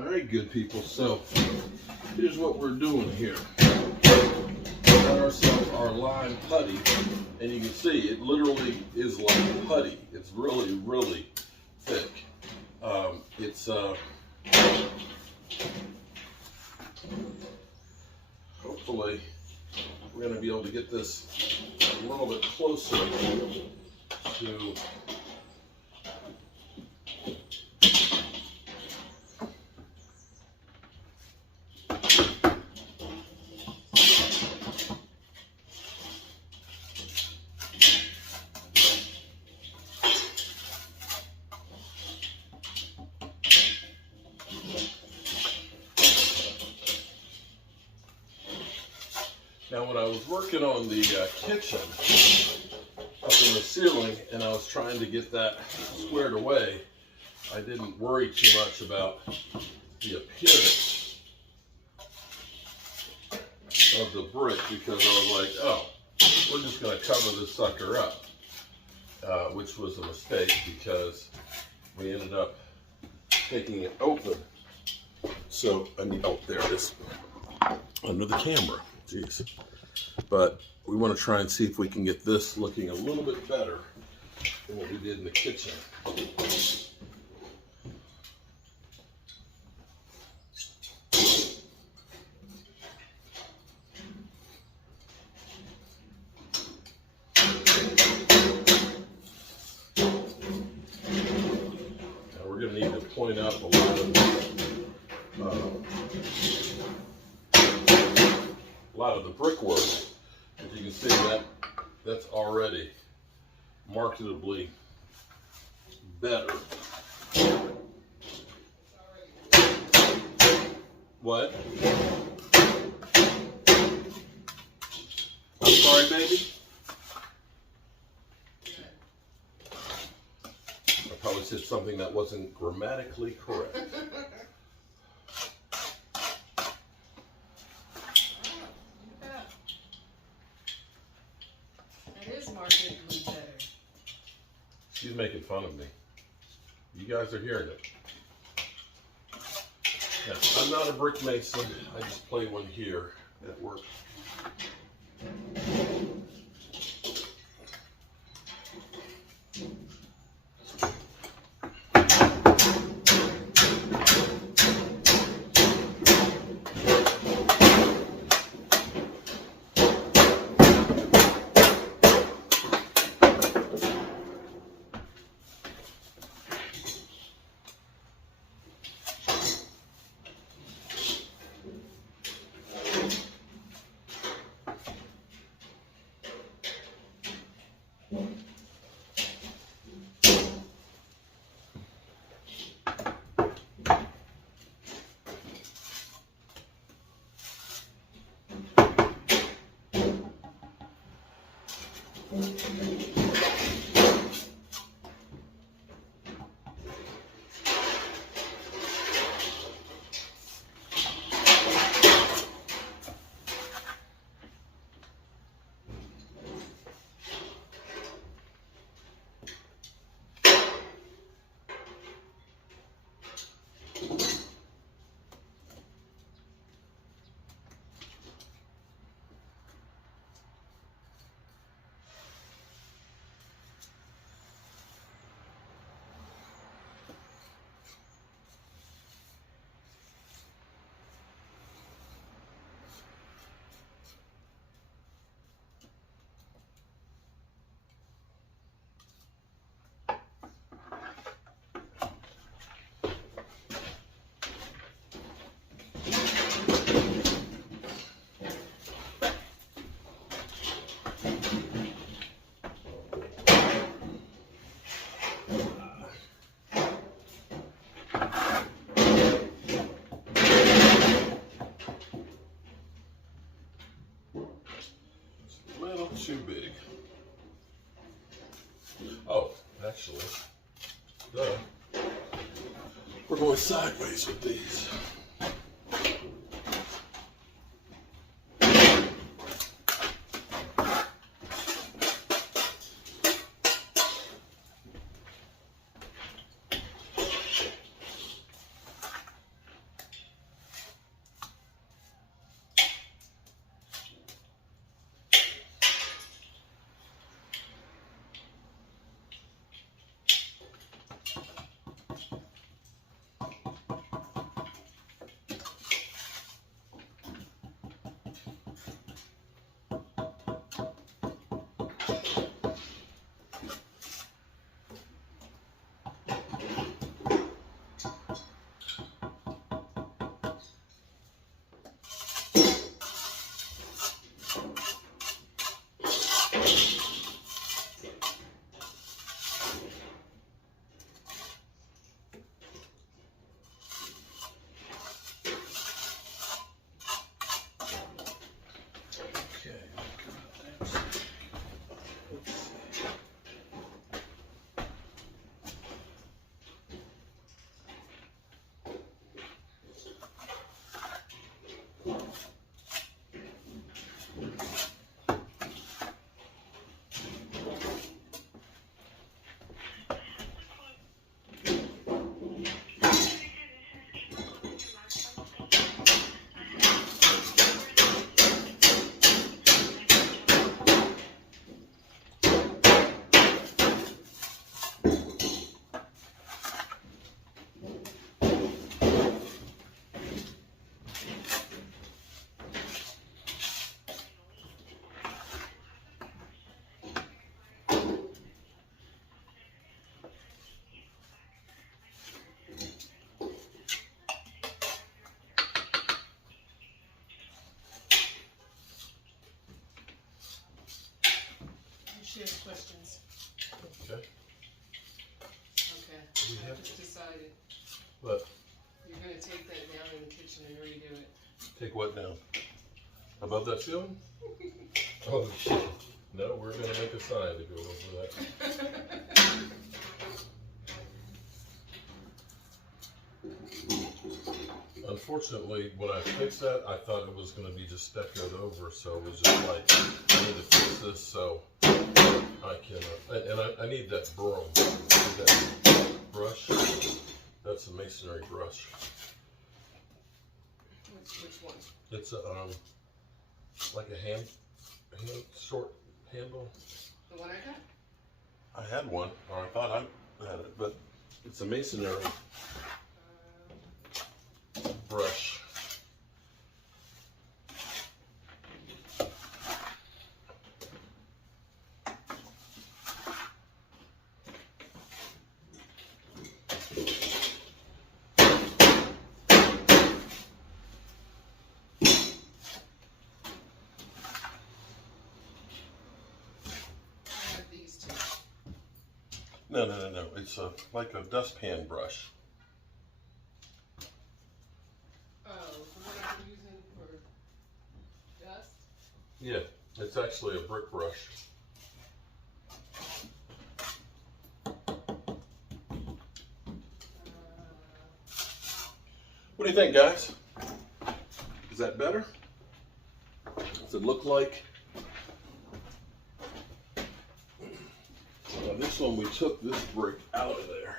Alright, good people, so here's what we're doing here. Got ourselves our lime putty, and you can see it literally is like putty. It's really, really thick. Hopefully we're going to be able to get this a little bit closer to Now, when I was working on the kitchen up in the ceiling and I was trying to get that squared away, I didn't worry too much about the appearance of the brick because I was like, oh, we're just going to cover this sucker up, which was a mistake because we ended up taking it open. So, oh, there it is, under the camera. Jeez. But we want to try and see if we can get this looking a little bit better than what we did in the kitchen. Now we're going to need to point out a lot of the brickwork. As you can see, that's already marketably better. What? I'm sorry, baby. I probably said something that wasn't grammatically correct. She's making fun of me. You guys are hearing it. Now, I'm not a brick mason. I just play one here at work. Too big. Oh, actually, we're going sideways with these. to take that down in the kitchen and redo it. Take what down? Above that ceiling? Oh shit. No, we're gonna make a sign to go over that. Unfortunately, when I fixed that, I thought it was gonna be just stuccoed over, so it was just like, I need to fix this so I can, and I need that broom, that brush. That's a masonry brush. Which one? It's a, like a hand short handle. The one I got? I had one, or I thought I had it, but it's a masonry brush. No. It's like a dustpan brush. Oh, the one I'm using for dust? Yeah, it's actually a brick brush. What do you think, guys? Is that better? Does it look like? Now this one, we took this brick out of there.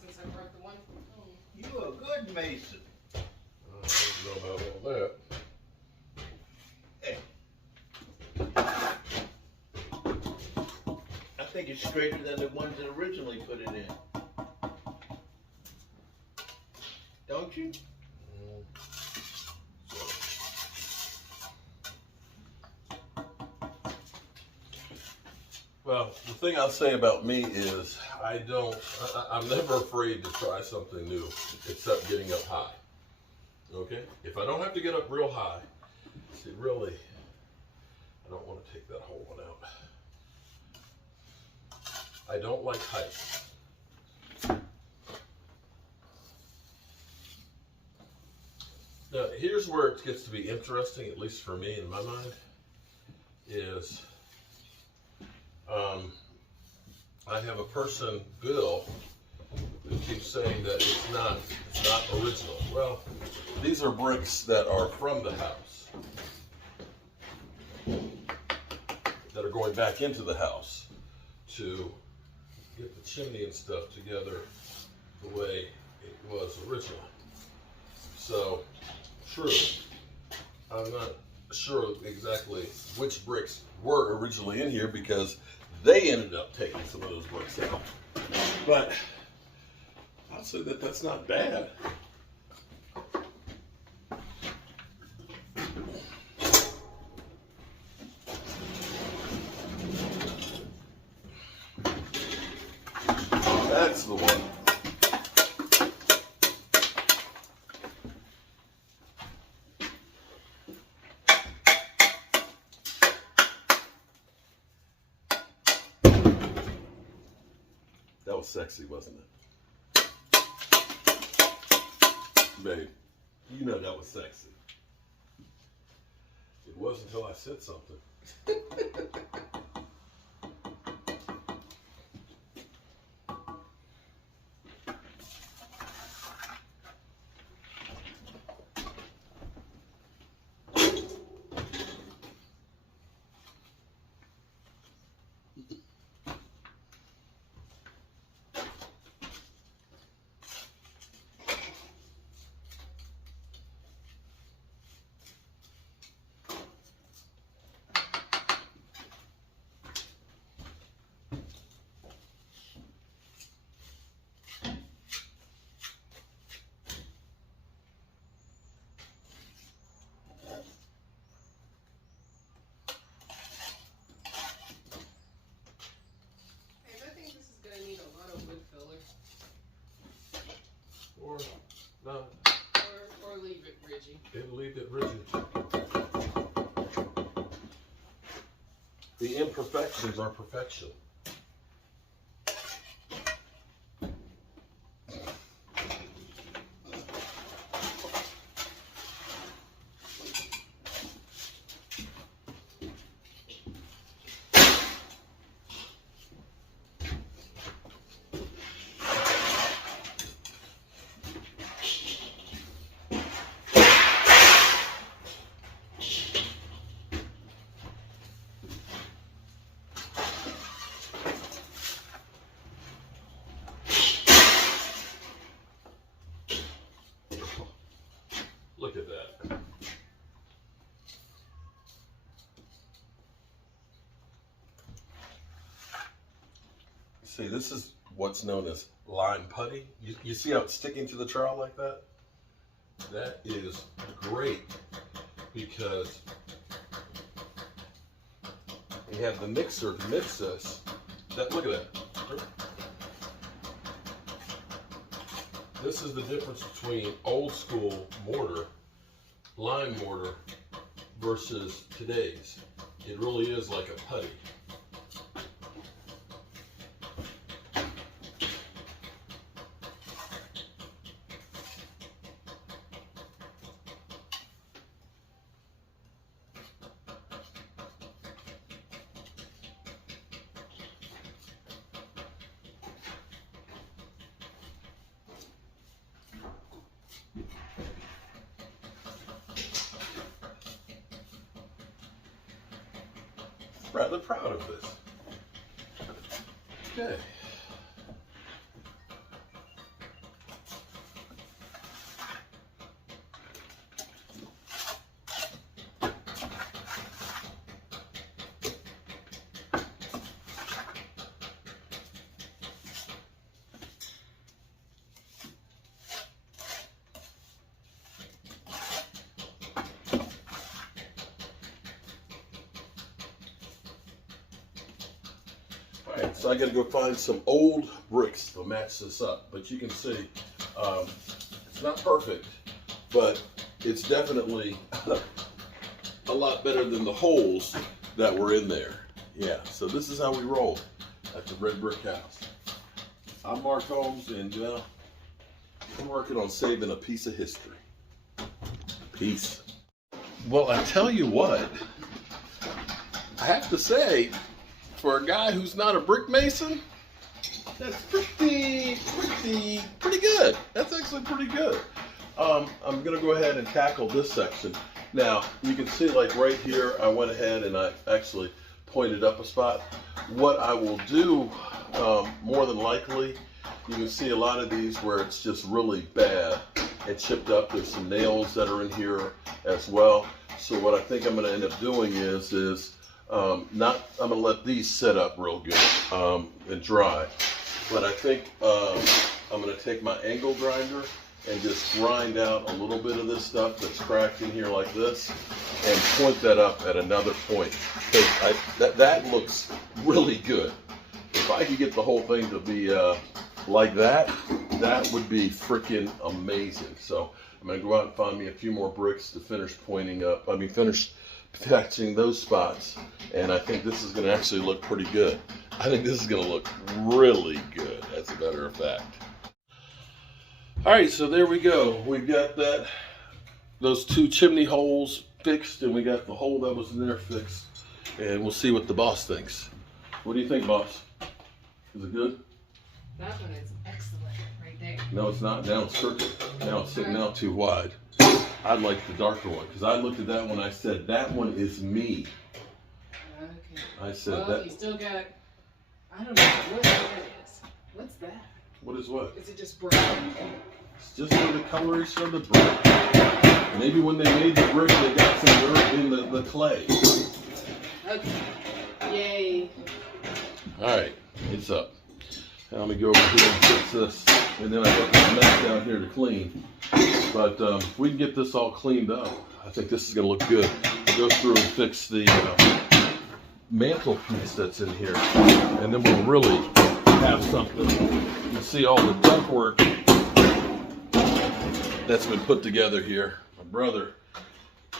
Since I brought the one from home. You a good mason. I don't know about all that. Hey. I think it's straighter than the ones that originally put it in. Don't you? Well, the thing I'll say about me is I'm never afraid to try something new, except getting up high. Okay? If I don't have to get up real high, see, really, I don't want to take that whole one out. I don't like height. Now, here's where it gets to be interesting, at least for me in my mind, is I have a person, Bill, who keeps saying that it's not original. Well, these are bricks that are from the house, that are going back into the house to get the chimney and stuff together the way it was originally. So, true, I'm not sure exactly which bricks were originally in here because they ended up taking some of those bricks out. But I'll say that that's not bad. That's the one. That was sexy, wasn't it? Babe, you know that was sexy. It was until I said something. the imperfections are perfection. Look at that. See, this is what's known as lime putty. You see how it's sticking to the trowel like that? That is great because we have the mixer to mix this. Look at that. This is the difference between old school mortar, lime mortar, versus today's. It really is like a putty. Rather proud of this. Okay. Alright, so I gotta go find some old bricks to match this up, but you can see it's not perfect, but it's definitely a lot better than the holes that were in there. Yeah, so this is how we roll at the Red Brick House. I'm Mark Holmes, and I'm working on saving a piece of history. Peace. Well, I tell you what, I have to say, for a guy who's not a brick mason, that's pretty good. That's actually pretty good. I'm gonna go ahead and tackle this section. Now, you can see like right here, I went ahead and I actually pointed up a spot. What I will do, more than likely, you can see a lot of these where it's just really bad and chipped up. There's some nails that are in here as well. So what I think I'm gonna end up doing is I'm gonna let these set up real good and dry. But I think I'm gonna take my angle grinder and just grind out a little bit of this stuff that's cracked in here like this and point that up at another point. That looks really good. If I could get the whole thing to be like that, that would be freaking amazing. So I'm gonna go out and find me a few more bricks to finish pointing up. Finish patching those spots, and I think this is going to actually look pretty good. I think this is going to look really good, as a matter of fact. All right, so there we go. We've got those two chimney holes fixed, and we got the hole that was in there fixed, and we'll see what the boss thinks. What do you think, boss? Is it good? That one is excellent right there. No, it's not. Now it's crooked. Now it's sitting out too wide. I like the darker one, because I looked at that one, I said, that one is me. Okay. I said well, that. you still got, I don't know what that is. What's that? What is what? Is it just brown? It's just for the coloration of the brick. Maybe when they made the brick, they got some dirt in the clay. Okay. Yay. Alright, it's up. Now let me go over here and fix this. And then I got this mat down here to clean. But if we can get this all cleaned up, I think this is going to look good. I'll go through and fix the mantelpiece that's in here. And then we'll really have something. You can see all the ductwork that's been put together here. My brother,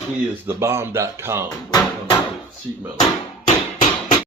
he is the bomb.com when it comes to sheet metal.